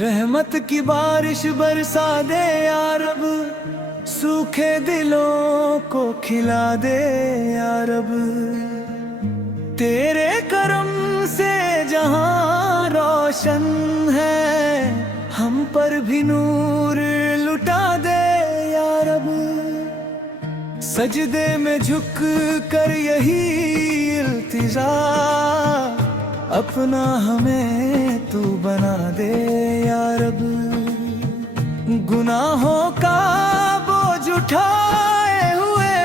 रहमत की बारिश बरसा दे या रब, सूखे दिलों को खिला दे या रब। तेरे करम से जहां रोशन है, हम पर भी नूर लुटा दे या रब। सजदे में झुक कर यही इल्तिजा, अपना हमें तू बना दे या रब। गुनाहों का बोझ उठाए हुए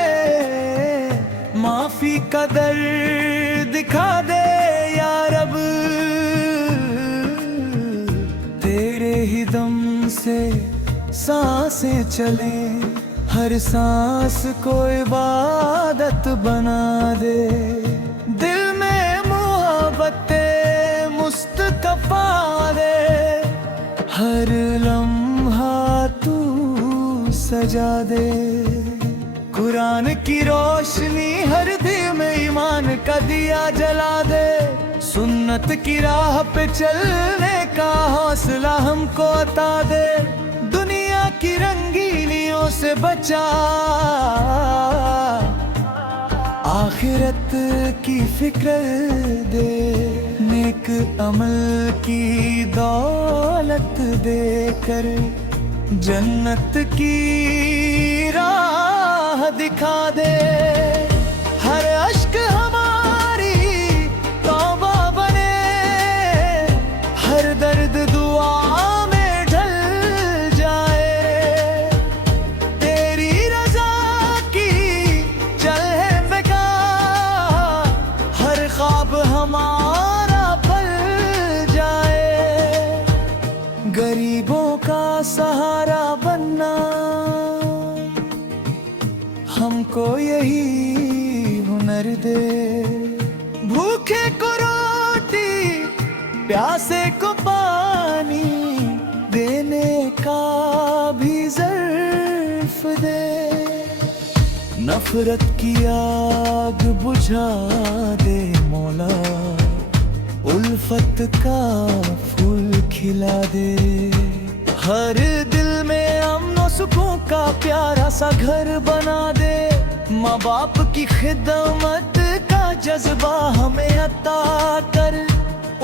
माफी का दर दिखा दे या रब। तेरे ही दम से सांसें चले, हर सांस को इबादत बना दे। दिल में मोहब्बते मुस्तफा दे, हर लम्हा तू सजा दे। कुरान की रोशनी हर दिल में ईमान का दिया जला दे। सुन्नत की राह पे चलने का हौसला हमको अता दे। दुनिया की रंगीनियों से बचा, आखिरत की फिक्र दे। नेक अमल की दौलत देकर जन्नत की राह दिखा दे। हर अश्क हमारी तौबा बने, हर दर्द दुआ में ढल जाए। तेरी रजा की चले फिका, हर ख्वाब हमारा पल जाए। गरीबों का सहारा बनना, हमको यही हुनर दे। भूखे को रोटी, प्यासे को पानी देने का भी ज़र्फ दे। नफरत की आग बुझा दे मौला, उल्फत का फूल खिला दे। हर दिल में अमन सुकून का प्यारा सा घर बना दे। माँ बाप की खिदमत का जज्बा हमें अता कर,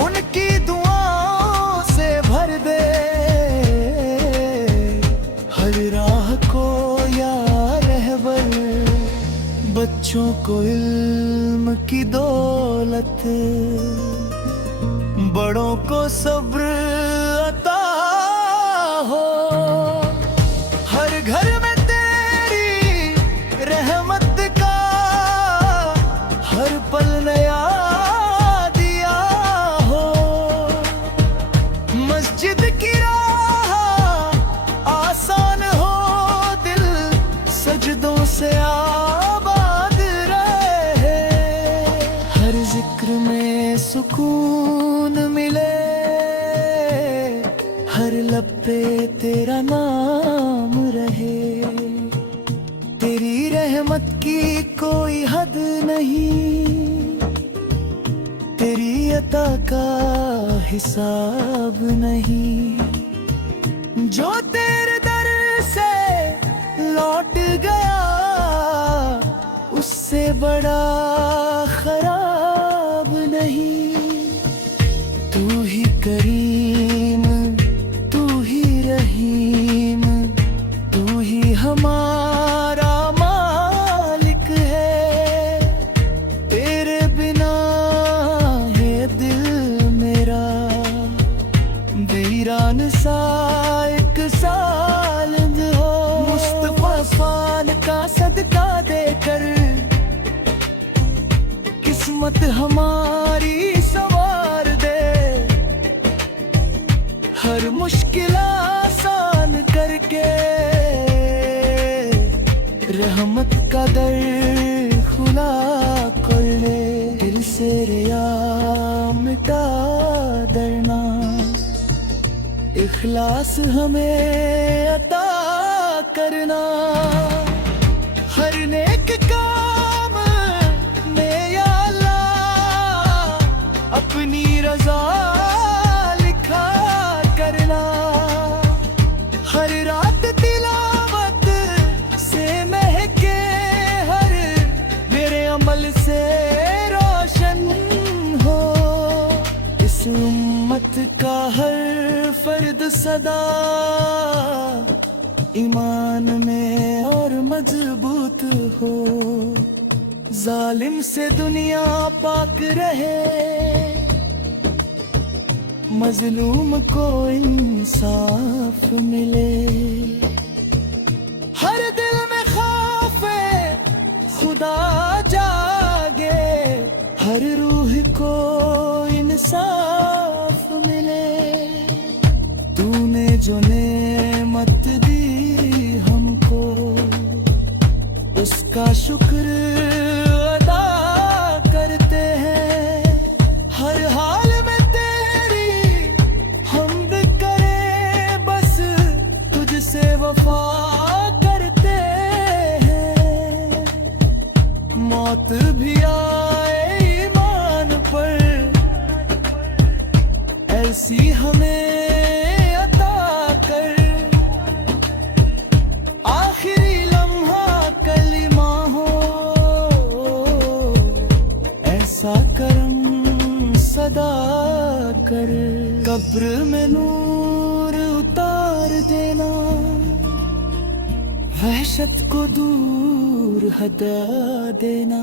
उनकी दुआओं से भर दे। हर राह को या रहबर, बच्चों को इल्म की दौलत, बड़ों को सब्र अता हो। हर घर में तेरी रहमत का हर पल नया दिया हो। मस्जिद की राह आसान हो, दिल सजदों से आबाद रहे। हर जिक्र में सुकून मिले, हर लब पे तेरा नाम रहे। तेरी रहमत की कोई हद नहीं, तेरी अता का हिसाब नहीं। जो तेरे दर से लौट गया, उससे बड़ा खराब नहीं। तू ही करीम, तू ही रहीम, तू ही हमारा मालिक है। तेरे बिना है दिल मेरा वीरान सा एक सालंद हो। मुस्तफा फान का सदका देकर किस्मत हमारी सवार दे। हर मुश्किल आसान करके रहमत का दर खुला कर ले। दिल से रिया मिटा डरना, इखलास हमें अता करना। सदा ईमान में और मजबूत हो, जालिम से दुनिया पाक रहे, मजलूम को इंसाफ मिले। हर दिल में खौफे खुदा जागे, हर रूह को इंसाफ मिले। तूने जो नेमत दी हमको, उसका शुक्र अदा करते हैं। हर हाल में तेरी हमद करें, बस तुझसे वफा करते हैं। मौत भी आए ईमान पर, ऐसी हमें अता कर। आखिरी लम्हा कलिमा हो, ऐसा करम सदा कर। कब्र में नूर उतार देना, वहशत को दूर हटा देना।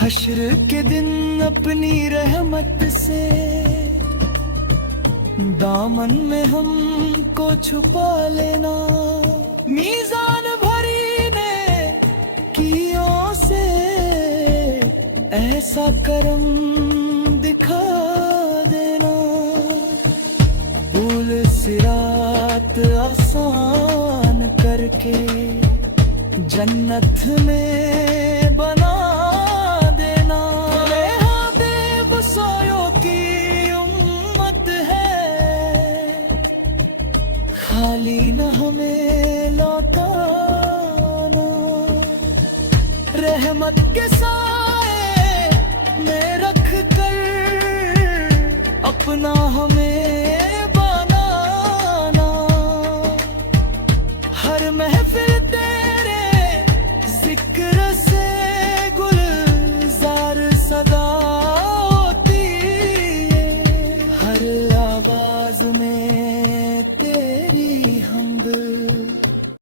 हश्र के दिन अपनी रहमत से दामन में हमको छुपा लेना। मीज़ान भरी ने कियों से ऐसा करम दिखा देना। पुल सिरात आसान करके जन्नत में बना देना। यहाँ बेबसोयों की उम्मत है, खाली न हमें लौटाना। रहमत के साए में रख कर अपना हमें बनाना। हर महफिल तेरे जिक्र